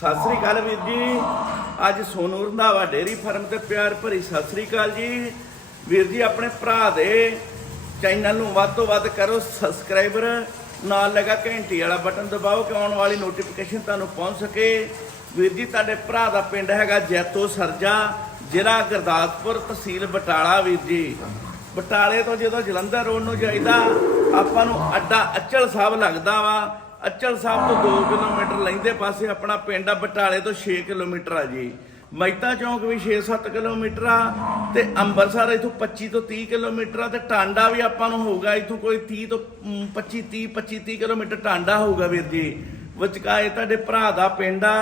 ਸਤਿ ਸ੍ਰੀ ਅਕਾਲ ਵੀਰ ਜੀ। ਅੱਜ Sonu Randhawa dairy farm ਤੇ ਪਿਆਰ ਭਰੀ ਸਤਿ ਸ੍ਰੀ ਅਕਾਲ ਜੀ। ਵੀਰ ਜੀ, ਆਪਣੇ ਭਰਾ ਦੇ ਚੈਨਲ ਨੂੰ ਵੱਧ ਤੋਂ ਵੱਧ ਕਰੋ ਸਬਸਕ੍ਰਾਈਬਰ। ਨਾਲ ਲਗਾ ਘੰਟੀ ਵਾਲਾ ਬਟਨ ਦਬਾਓ ਕਿ ਆਉਣ ਵਾਲੀ ਨੋਟੀਫਿਕੇਸ਼ਨ ਤੁਹਾਨੂੰ ਪਹੁੰਚ ਸਕੇ। ਵੀਰ ਜੀ, ਤੁਹਾਡੇ ਭਰਾ ਦਾ ਪਿੰਡ ਹੈਗਾ ਜੈਤੋ ਸਰਜਾ, ਜ਼ਿਲ੍ਹਾ ਗੁਰਦਾਸਪੁਰ, ਤਹਿਸੀਲ ਬਟਾਲਾ ਵੀਰ ਜੀ। ਬਟਾਲੇ ਤੋਂ ਜਦੋਂ ਜਲੰਧਰ ਰੋਡ ਨੂੰ ਜਾਈਦਾ, ਆਪਾਂ ਨੂੰ ਅੱਡਾ ਅਚਲ ਸਾਹਿਬ ਲੱਗਦਾ ਵਾ। ਅਚਲ ਸਾਹਿਬ ਤੋਂ 2 ਕਿਲੋਮੀਟਰ ਲੈਂਦੇ ਪਾਸੇ ਆਪਣਾ ਪਿੰਡ ਆ ਬਟਾਲੇ ਤੋਂ 6 ਕਿਲੋਮੀਟਰ ਆ ਜੀ। ਮਹਿਤਾ ਚੌਂਕ ਵੀ 6-7 ਕਿਲੋਮੀਟਰ ਆ ਤੇ ਅੰਬਰਸਰ ਇਥੋਂ 25 ਤੋਂ 30 ਕਿਲੋਮੀਟਰ ਆ ਤੇ ਟਾਂਡਾ ਵੀ ਆਪਾਂ ਨੂੰ ਹੋਊਗਾ, ਇਥੋਂ ਕੋਈ 30 ਤੋਂ 25 30 25 30 ਕਿਲੋਮੀਟਰ ਟਾਂਡਾ ਹੋਊਗਾ ਵੀਰ ਜੀ। ਵਿਚਕਾਏ ਤੁਹਾਡੇ ਭਰਾ ਦਾ ਪਿੰਡ ਆ।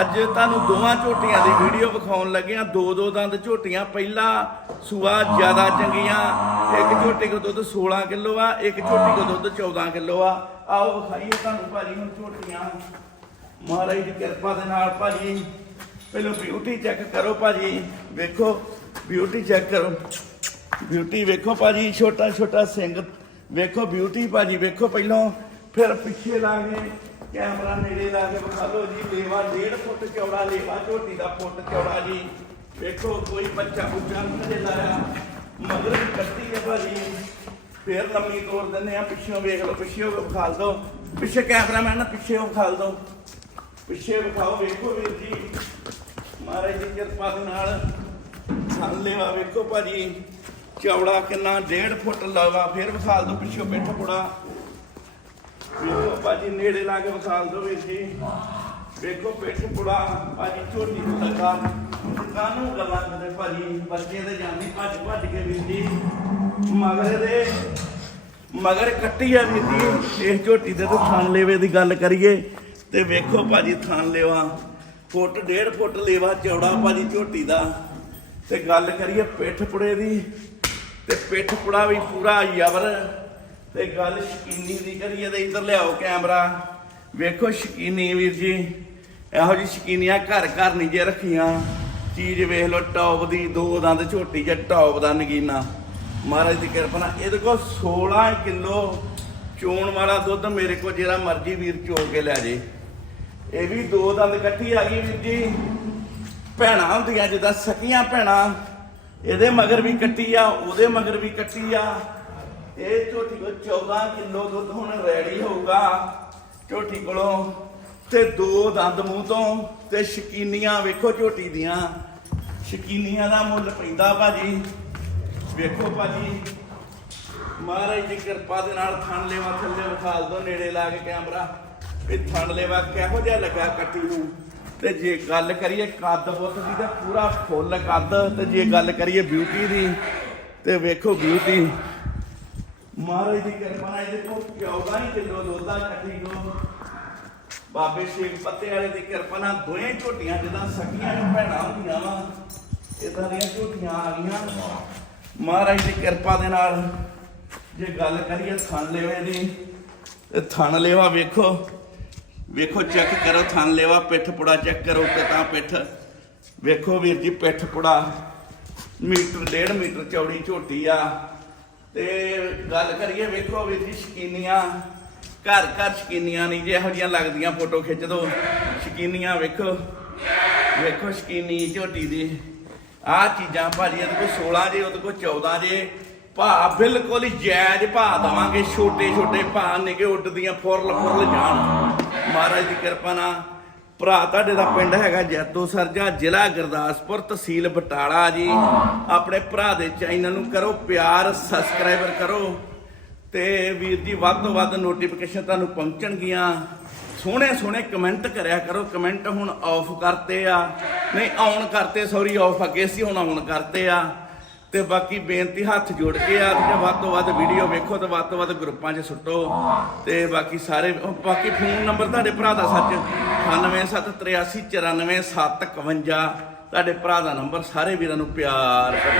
ਅੱਜ ਤੁਹਾਨੂੰ ਦੋਵਾਂ ਝੋਟੀਆਂ ਦੀ ਵੀਡੀਓ ਵਿਖਾਉਣ ਲੱਗਿਆ ਦੋ ਦੋ ਦੰਦ ਝੋਟੀਆਂ, ਪਹਿਲਾ ਸੂਆ ਜ਼ਿਆਦਾ ਚੰਗੀਆਂ, ਇੱਕ ਝੋਟੀ ਕੋ ਦੁੱਧ 16 ਕਿਲੋ ਆ, ਇੱਕ ਝੋਟੀ ਕੋ ਦੁੱਧ 14 ਕਿਲੋ ਆ। ਆਓ ਵਿਖਾਈਏ ਤੁਹਾਨੂੰ ਭਾਜੀ ਹੁਣ ਝੋਟੀਆਂ। ਮਹਾਰਾਜ ਦੀ ਕਿਰਪਾ ਦੇ ਨਾਲ ਭਾਜੀ, ਪਹਿਲਾਂ ਬਿਊਟੀ ਚੈੱਕ ਕਰੋ ਭਾਜੀ। ਵੇਖੋ ਬਿਊਟੀ ਚੈੱਕ ਕਰੋ। ਬਿਊਟੀ ਵੇਖੋ ਭਾਜੀ ਛੋਟਾ ਛੋਟਾ ਸਿੰਘ। ਵੇਖੋ ਬਿਊਟੀ ਭਾਜੀ, ਵੇਖੋ ਪਹਿਲਾਂ। ਫਿਰ ਪਿੱਛੇ ਲਾ ਕੇ ਕੈਮਰਾ ਨੇੜੇ ਲਾ ਕੇ ਵਿਖਾ ਲਓ ਜੀ, ਲੇਵਾ 1.5 ਫੁੱਟ ਚੌੜਾ, ਲੇਵਾ ਝੋਟੀ ਦਾ ਫੁੱਟ ਚੌੜਾ ਜੀ। ਵੇਖੋ ਕੋਈ ਬੱਚਾ ਬੁੱਚਾ ਨਹੀਂ ਲਾਇਆ ਮਗਰ ਕੱਟੀ ਹੈ ਭਾਜੀ। ਫੇਰ ਲੰਮੀ ਤੋੜ ਦਿੰਦੇ ਆ ਪਿੱਛੋਂ ਵੇਖ ਲਓ, ਪਿੱਛੇ ਵਿਖਾ ਦਿਓ ਪਿੱਛੇ ਕੈਮਰਾਮੈਨ ਨਾ ਪਿੱਛੇ ਵਿਖਾ ਦਿਓ ਪਿੱਛੇ ਵਿਖਾਓ, ਵੇਖੋ ਵੀਰ ਜੀ। ਮਹਾਰਾਜ ਦੀ ਕਿਰਪਾ ਦੇ ਨਾਲ ਥੱਲੇਵਾ ਵੇਖੋ ਭਾਜੀ। ਚੌੜਾ ਕਿੰਨਾ 1.5 ਫੁੱਟ ਲਵਾ, ਫਿਰ ਵਿਖਾਲ ਦੋ ਪਿੱਛੋਂ ਪਿੱਠ ਪੁੜਾ ਵੇਖੋ ਭਾਜੀ ਨੇੜੇ ਲਾ ਕੇ ਵਿਖਾਲ ਦੋ ਵੀਰ ਜੀ ਵੇਖੋ ਪਿੱਠ ਪੁੜਾ, ਭਾਜੀ ਝੋਟੀ ਨੂੰ ਲੱਗਾ ਕਾਨੂੰ ਗੱਲਾਂ ਕਰਦੇ ਭਾਜੀ? ਬੱਚੇ ਦੇ ਜਾਂਦੇ ਭੱਜ ਭੱਜ ਕੇ ਵੀਰ ਜੀ ਮਗਰ ਦੇ ਮਗਰ ਕੱਟੀ ਆ ਵੀਰ ਜੀ ਇਸ ਝੋਟੀ ਦੇ ਤੋਂ ਥਣ ਲੇਵੇ ਦੀ ਗੱਲ ਕਰੀਏ, ਤੇ ਵੇਖੋ ਭਾਜੀ ਥਣ ਲੇਵਾ। ਫੁੱਟ, ਡੇਢ ਫੁੱਟ ਲੇਵਾ ਚੌੜਾ ਭਾਜੀ ਝੋਟੀ ਦਾ। ਤੇ ਗੱਲ ਕਰੀਏ ਪਿੱਠ ਪੁੜੇ ਦੀ, ਤੇ ਪਿੱਠ ਪੁੜਾ ਵੀ ਪੂਰਾ ਯਵਰ। ਤੇ ਗੱਲ ਸ਼ਕੀਨੀ ਦੀ ਕਰੀਏ ਤੇ ਇੱਧਰ ਲਿਆਓ ਕੈਮਰਾ। ਵੇਖੋ ਸ਼ਕੀਨੀ ਵੀਰ ਜੀ, ਇਹੋ ਜੀ ਸ਼ਕੀਨੀਆਂ ਘਰ ਘਰ ਨਹੀਂ ਜੇ ਰੱਖੀਆਂ। ਚੀਜ਼ ਵੇਖ ਲਓ, ਟੌਪ ਦੀ, ਦੋ ਦੰਦ, ਝੋਟੀ ਜਾਂ ਟੌਪ ਦਾ ਨਗੀਨਾ। ਮਹਾਰਾਜ ਦੀ ਕਿਰਪਾ ਨਾਲ, ਇਹਦੇ ਕੋਲ 16 ਕਿਲੋ ਚੋਣ ਵਾਲਾ ਦੁੱਧ ਮੇਰੇ ਕੋਲ, ਜਿਹੜਾ ਮਰਜ਼ੀ ਵੀਰ ਚੋ ਕੇ ਲੈ ਜੇ। ਇਹ ਵੀ ਦੋ ਦੰਦ ਇਕੱਠੀ ਆ ਗਈ ਵੀਰ ਜੀ। ਭੈਣਾਂ ਹੁੰਦੀਆਂ, ਜਿੱਦਾਂ ਸਕੀਆਂ ਭੈਣਾਂ। ਇਹਦੇ ਮਗਰ ਵੀ ਕੱਟੀ ਆ, ਉਹਦੇ ਮਗਰ ਵੀ ਕੱਟੀ ਆ। ਇਹ ਝੋਟੀ ਕੋ 14 ਕਿਲੋ ਦੁੱਧ ਹੁਣ ਰੈਡੀ ਹੋਊਗਾ। ਝੋਟੀ ਕੋਲੋਂ ਤੇ ਦੋ ਦੰਦ ਮੂੰਹ ਤੋਂ ਤੇ ਸ਼ਕੀਨੀਆਂ ਵੇਖੋ ਝੋਟੀ ਦੀਆਂ। ਸ਼ਕੀਨੀਆਂ ਦਾ ਮੁੱਲ ਪੈਂਦਾ ਭਾਜੀ। ਵੇਖੋ ਭਾਜੀ, ਮਹਾਰਾਜ ਦੀ ਕਿਰਪਾ ਦੇ ਨਾਲ ਥਣ ਲੈਵਾ ਥੱਲੇ ਵਿਖਾਲ ਦੋ ਨੇੜੇ ਲਾ ਕੇ ਕੈਮਰਾ। ਇਹ ਥਣ ਲੈਵਾ ਕਿਹੋ ਜਿਹਾ ਲੱਗਾ ਕੱਟੀ ਨੂੰ। ਤੇ ਜੇ ਗੱਲ ਕਰੀਏ ਕੱਦ ਬੁੱਤ ਦੀ ਤਾਂ ਪੂਰਾ ਫੁੱਲ ਕੱਦ, ਤੇ ਜੇ ਗੱਲ ਕਰੀਏ ਬਿਊਟੀ ਦੀ, ਤੇ ਵੇਖੋ ਬਿਊਟੀ ਮਹਾਰਾਜ ਦੀ ਕਿਰਪਾ ਨਾਲ ਇਹਦੇ ਕੋਲ 14 ਹੀ ਕਿਲੋ ਦੁੱਧ ਆ ਕੱਟੀ ਬਾਬੇ ਸ਼ੇਖ ਪੱਤੇ ਵਾਲੇ ਦੀ ਕਿਰਪਾ ਨਾਲ ਦੋਵੇਂ ਝੋਟੀਆਂ ਜਿੱਦਾਂ ਸਕੀਆਂ ਨੂੰ ਭੈਣਾਂ ਹੁੰਦੀਆਂ ਵਾ ਇਦਾਂ ਦੀਆਂ ਝੋਟੀਆਂ ਆ ਗਈਆਂ। ਮਹਾਰਾਜ ਦੀ ਕਿਰਪਾ ਦੇ ਨਾਲ ਜੇ ਗੱਲ ਕਰੀਏ ਥਣ ਲੇਵੇ ਦੀ, ਤੇ ਥਣ ਲੇਵਾ ਵੇਖੋ ਵੇਖੋ ਚੈੱਕ ਕਰੋ, ਥਣ ਲੇਵਾ, ਪਿੱਠ ਪੁੜਾ ਚੈੱਕ ਕਰੋ ਤੇ ਪਿੱਠ। ਵੇਖੋ ਵੀਰ ਜੀ, ਪਿੱਠ ਪੁੜਾ, ਮੀਟਰ, ਡੇਢ ਮੀਟਰ ਚੌੜੀ ਝੋਟੀ ਆ। ਤੇ ਗੱਲ ਕਰੀਏ ਵੇਖੋ ਵੀਰ ਜੀ ਸ਼ਕੀਨੀਆਂ, ਘਰ ਘਰ ਸ਼ਕੀਨੀਆਂ ਨਹੀਂ, ਜੇ ਇਹੋ ਜੀਆਂ ਲੱਗਦੀਆਂ ਫੋਟੋ ਖਿੱਚ ਦੋ ਸ਼ਕੀਨੀਆਂ ਵੇਖੋ। ਵੇਖੋ ਸ਼ਕੀਨੀ ਝੋਟੀ ਦੀ। ਆਹ ਚੀਜ਼ਾਂ ਭਾਜੀ, ਇਹਦੇ ਕੋਲ 16 ਜੇ, ਉਹਦੇ ਕੋਲ 14 ਜੇ। ਭਾ, ਬਿਲਕੁਲ ਹੀ ਜਾਇਜ਼ ਭਾ ਦਵਾਂਗੇ ਛੋਟੇ ਛੋਟੇ ਭਾ ਨਿਕੇ ਉੱਡਦੀਆਂ ਫੁਰਲ ਫੁਰਲ ਜਾਣ ਮਹਾਰਾਜ ਦੀ ਕਿਰਪਾ ਨਾਲ। ਭਰਾ ਤੁਹਾਡੇ ਦਾ ਪਿੰਡ ਹੈਗਾ ਜੈਤੋ ਸਰਜਾ, ਜ਼ਿਲ੍ਹਾ ਗੁਰਦਾਸਪੁਰ, ਤਹਿਸੀਲ ਬਟਾਲਾ ਜੀ। ਆਪਣੇ ਭਰਾ ਦੇ ਚੈਨਲ ਨੂੰ ਕਰੋ ਪਿਆਰ, ਸਬਸਕ੍ਰਾਈਬਰ ਕਰੋ ਤੇ ਵੀਰ ਜੀ, ਵੱਧ ਤੋਂ ਵੱਧ ਨੋਟੀਫਿਕੇਸ਼ਨ ਤੁਹਾਨੂੰ ਪਹੁੰਚਣਗੀਆਂ। ਸੋਹਣੇ ਸੋਹਣੇ ਕਮੈਂਟ ਕਰਿਆ ਕਰੋ। ਕਮੈਂਟ ਹੁਣ ਆਫ ਕਰਤੇ ਆ। ਨਹੀਂ ਆਨ ਕਰਤੇ ਸੌਰੀ ਆਫ ਅੱਗੇ ਸੀ, ਹੁਣ ਆਨ ਕਰਤੇ ਆ। ਤੇ ਬਾਕੀ ਬੇਨਤੀ ਹੱਥ ਜੋੜ ਕੇ ਆ ਤੇ ਵੱਧ ਤੋਂ ਵੱਧ ਵੀਡੀਓ ਵੇਖੋ ਤੇ ਵੱਧ ਤੋਂ ਵੱਧ ਗਰੁੱਪਾਂ 'ਚ ਸੁੱਟੋ। ਤੇ ਬਾਕੀ ਸਾਰੇ ਬਾਕੀ ਫੋਨ ਨੰਬਰ ਤੁਹਾਡੇ ਭਰਾ ਦਾ ਸੱਚ। 9783849751 ਤੁਹਾਡੇ ਭਰਾ ਦਾ ਨੰਬਰ ਸਾਰੇ ਵੀਰਾਂ ਨੂੰ ਪਿਆਰ ਭਰੀ